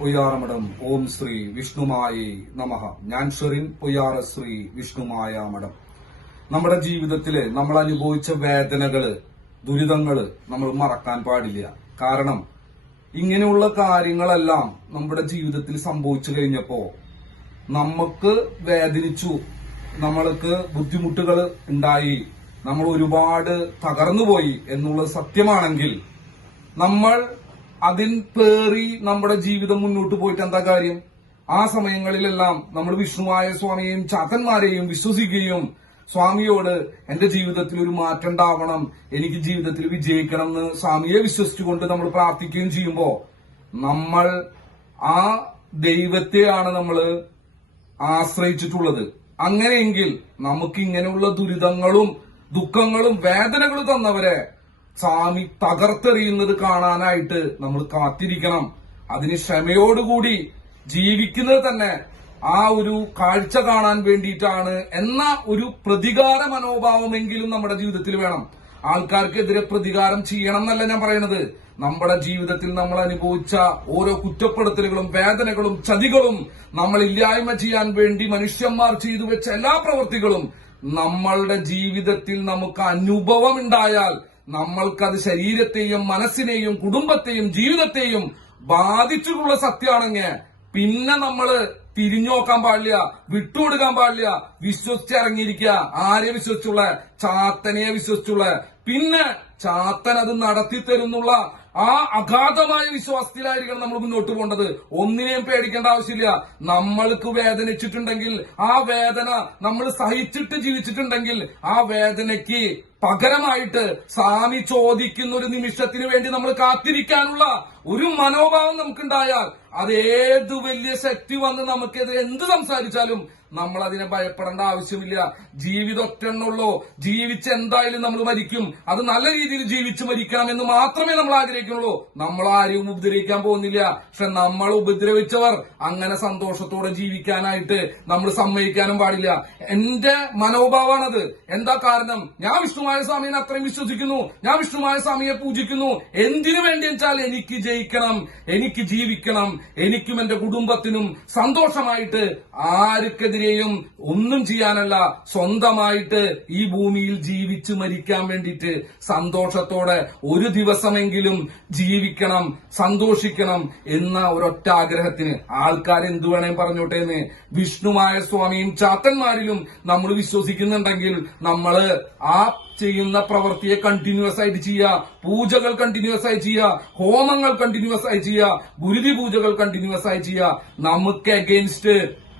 പൊയ്യാറമഠം ഓം ശ്രീ വിഷ്ണുമായ നമഃ. ഞാൻ ഷെറിൻ പൊയ്യാറ ശ്രീ വിഷ്ണുമായ മഠം. നമ്മുടെ ജീവിതത്തില് നമ്മൾ അനുഭവിച്ച വേദനകള്, ദുരിതങ്ങള് നമ്മൾ മറക്കാൻ പാടില്ല. കാരണം ഇങ്ങനെയുള്ള കാര്യങ്ങളെല്ലാം നമ്മുടെ ജീവിതത്തിൽ സംഭവിച്ചു കഴിഞ്ഞപ്പോ നമുക്ക് വേദനിച്ചു, നമ്മൾക്ക് ബുദ്ധിമുട്ടുകൾ ഉണ്ടായി, നമ്മൾ ഒരുപാട് തകർന്നുപോയി എന്നുള്ളത് സത്യമാണെങ്കിൽ നമ്മൾ അതിൽ പേറി നമ്മുടെ ജീവിതം മുന്നോട്ട് പോയിട്ട് എന്താ കാര്യം? ആ സമയങ്ങളിലെല്ലാം നമ്മൾ വിഷ്ണുമായ സ്വാമിയെയും ചാത്തന്മാരെയും വിശ്വസിക്കുകയും സ്വാമിയോട് എന്റെ ജീവിതത്തിൽ ഒരു മാറ്റം ഉണ്ടാവണം, എനിക്ക് ജീവിതത്തിൽ വിജയിക്കണം എന്ന് സ്വാമിയെ വിശ്വസിച്ചുകൊണ്ട് നമ്മൾ പ്രാർത്ഥിക്കുകയും ചെയ്യുമ്പോ നമ്മൾ ആ ദൈവത്തെയാണ് നമ്മൾ ആശ്രയിച്ചിട്ടുള്ളത്. അങ്ങനെയെങ്കിൽ നമുക്ക് ഇങ്ങനെയുള്ള ദുരിതങ്ങളും ദുഃഖങ്ങളും വേദനകളും തന്നവരെ സ്വാമി തകർത്തെറിയുന്നത് കാണാനായിട്ട് നമ്മൾ കാത്തിരിക്കണം. അതിന് ക്ഷമയോടുകൂടി ജീവിക്കുന്നത് തന്നെ ആ ഒരു കാഴ്ച കാണാൻ വേണ്ടിയിട്ടാണ് എന്ന ഒരു പ്രതികാര മനോഭാവമെങ്കിലും നമ്മുടെ ജീവിതത്തിൽ വേണം. ആൾക്കാർക്കെതിരെ പ്രതികാരം ചെയ്യണം എന്നല്ല ഞാൻ പറയുന്നത്. നമ്മുടെ ജീവിതത്തിൽ നമ്മൾ അനുഭവിച്ച ഓരോ കുറ്റപ്പെടുത്തലുകളും വേദനകളും ചതികളും നമ്മൾ ഇല്ലായ്മ ചെയ്യാൻ വേണ്ടി മനുഷ്യന്മാർ ചെയ്തു വെച്ച എല്ലാ പ്രവൃത്തികളും നമ്മളുടെ ജീവിതത്തിൽ നമുക്ക് അനുഭവം ഉണ്ടായാൽ നമ്മൾക്കത് ശരീരത്തെയും മനസ്സിനെയും കുടുംബത്തെയും ജീവിതത്തെയും ബാധിച്ചിട്ടുള്ള സത്യമാണെങ്കിൽ പിന്നെ നമ്മള് തിരിഞ്ഞു നോക്കാൻ പാടില്ല, വിട്ടുകൊടുക്കാൻ പാടില്ല. വിശ്വസിച്ചിറങ്ങിയിരിക്കുക. ആരെ വിശ്വസിച്ചുള്ള? ചാത്തനെ വിശ്വസിച്ചുള്ള. പിന്നെ ചാത്തൻ അത് നടത്തി തരുന്നുള്ള ആ അഗാധമായ വിശ്വാസത്തിലായിരിക്കണം നമ്മൾ മുന്നോട്ട് പോകേണ്ടത്. ഒന്നിനെയും പേടിക്കേണ്ട ആവശ്യമില്ല. നമ്മൾക്ക് വേദനിച്ചിട്ടുണ്ടെങ്കിൽ ആ വേദന നമ്മൾ സഹിച്ചിട്ട് ജീവിച്ചിട്ടുണ്ടെങ്കിൽ ആ വേദനയ്ക്ക് പകരമായിട്ട് സ്വാമി ചോദിക്കുന്ന ഒരു നിമിഷത്തിന് വേണ്ടി നമ്മൾ കാത്തിരിക്കാനുള്ള ഒരു മനോഭാവം നമുക്കുണ്ടായാൽ അതേത് വലിയ ശക്തി വന്ന് നമുക്കെതിരെ എന്ത് സംസാരിച്ചാലും നമ്മൾ അതിനെ ഭയപ്പെടേണ്ട ആവശ്യമില്ല. ജീവിതം ഒറ്റെണ്ണുള്ളൂ. ജീവിച്ച് എന്തായാലും നമ്മൾ മരിക്കും. അത് നല്ല രീതിയിൽ ജീവിച്ച് മരിക്കണം എന്ന് മാത്രമേ നമ്മൾ ആഗ്രഹിക്കുന്നുള്ളൂ. നമ്മൾ ആരെയും ഉപദ്രവിക്കാൻ പോകുന്നില്ല. പക്ഷെ നമ്മൾ ഉപദ്രവിച്ചവർ അങ്ങനെ സന്തോഷത്തോടെ ജീവിക്കാനായിട്ട് നമ്മൾ സമ്മതിക്കാനും പാടില്ല. എന്റെ മനോഭാവമാണത്. എന്താ കാരണം? ഞാൻ വിഷ്ണുമായ സ്വാമിയെ അത്രയും വിശ്വസിക്കുന്നു. ഞാൻ വിഷ്ണുമായ സ്വാമിയെ പൂജിക്കുന്നു. എന്തിനു വേണ്ടി വെച്ചാൽ എനിക്ക് ജയിക്കണം, എനിക്ക് ജീവിക്കണം, എനിക്കും എന്റെ കുടുംബത്തിനും സന്തോഷമായിട്ട് ആർക്കെതിരെയും ഒന്നും ചെയ്യാനല്ല, സ്വന്തമായിട്ട് ഈ ഭൂമിയിൽ ജീവിച്ച് മരിക്കാൻ വേണ്ടിയിട്ട് സന്തോഷത്തോടെ ഒരു ദിവസമെങ്കിലും ജീവിക്കണം, സന്തോഷിക്കണം എന്ന ഒരൊറ്റ ആഗ്രഹത്തിന് ആൾക്കാരെന്തു വേണേലും പറഞ്ഞോട്ടെ എന്ന് വിഷ്ണുമായ സ്വാമിയും ചാത്തന്മാരിലും നമ്മൾ വിശ്വസിക്കുന്നുണ്ടെങ്കിൽ നമ്മള് ആ ചെയ്യുന്ന പ്രവൃത്തിയെ കണ്ടിന്യൂസ് ആയിട്ട് ചെയ്യുക, പൂജകൾ കണ്ടിന്യൂസ് ആയി ചെയ്യുക, ഹോമങ്ങൾ കണ്ടിന്യൂസ് ആയി ചെയ്യുക, ഗുരുതി പൂജകൾ കണ്ടിന്യൂസ് ആയി ചെയ്യുക. നമുക്ക് അഗെയിൻസ്റ്റ്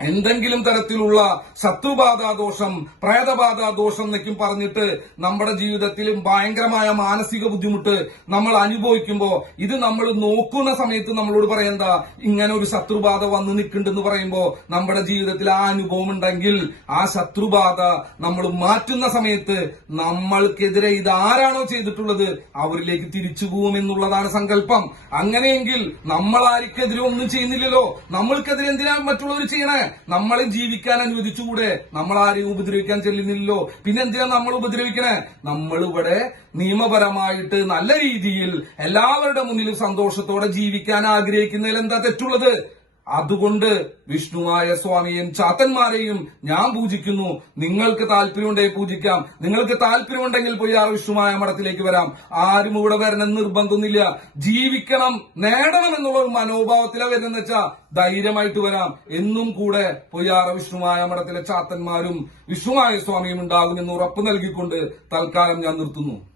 എന്തെങ്കിലും തരത്തിലുള്ള ശത്രുബാധാദോഷം, പ്രേതബാധാദോഷം എന്നൊക്കെ പറഞ്ഞിട്ട് നമ്മുടെ ജീവിതത്തിൽ ഭയങ്കരമായ മാനസിക ബുദ്ധിമുട്ട് നമ്മൾ അനുഭവിക്കുമ്പോ ഇത് നമ്മൾ നോക്കുന്ന സമയത്ത് നമ്മളോട് പറയണ്ട ഇങ്ങനെ ഒരു ശത്രുബാധ വന്ന് നിൽക്കുന്നുണ്ടെന്ന് പറയുമ്പോ നമ്മുടെ ജീവിതത്തിൽ ആ അനുഭവം ഉണ്ടെങ്കിൽ ആ ശത്രുബാധ നമ്മൾ മാറ്റുന്ന സമയത്ത് നമ്മൾക്കെതിരെ ഇത് ആരാണോ ചെയ്തിട്ടുള്ളത് അവരിലേക്ക് തിരിച്ചു പോകുമെന്നുള്ളതാണ് സങ്കല്പം. അങ്ങനെയെങ്കിൽ നമ്മൾ ആർക്കെതിരെ ഒന്നും ചെയ്യുന്നില്ലല്ലോ. നമ്മൾക്കെതിരെ എന്തിനാ മറ്റുള്ളവർ ചെയ്യണേ? നമ്മളെ ജീവിക്കാൻ അനുവദിച്ചുകൂടെ? നമ്മൾ ആരെയും ഉപദ്രവിക്കാൻ ചെല്ലുന്നില്ലല്ലോ. പിന്നെ എന്തിനാ നമ്മൾ ഉപദ്രവിക്കണേ? നമ്മളിവിടെ നിയമപരമായിട്ട് നല്ല രീതിയിൽ എല്ലാവരുടെ മുന്നിലും സന്തോഷത്തോടെ ജീവിക്കാൻ ആഗ്രഹിക്കുന്നതിൽ എന്താ തെറ്റുള്ളത്? അതുകൊണ്ട് വിഷ്ണുവായ സ്വാമിയെയും ചാത്തന്മാരെയും ഞാൻ പൂജിക്കുന്നു. നിങ്ങൾക്ക് താല്പര്യമുണ്ടെങ്കിൽ പൂജിക്കാം. നിങ്ങൾക്ക് താല്പര്യമുണ്ടെങ്കിൽ പോയി ആ വിഷ്ണുമായ മഠത്തിലേക്ക് വരാം. ആരും ഇവിടെ വരണം നിർബന്ധമൊന്നുമില്ല. ജീവിക്കണം, നേടണം എന്നുള്ള ഒരു മനോഭാവത്തിലാണ് വരുന്നെന്ന് വെച്ചാൽ ധൈര്യമായിട്ട് വരാം. എന്നും കൂടെ പൊയ്യാറ വിഷ്ണുമായ മഠത്തിലെ ചാത്തന്മാരും വിഷ്ണുമായ സ്വാമിയും ഉണ്ടാകുമെന്ന് ഉറപ്പ് നൽകിക്കൊണ്ട് തൽക്കാലം ഞാൻ നിർത്തുന്നു.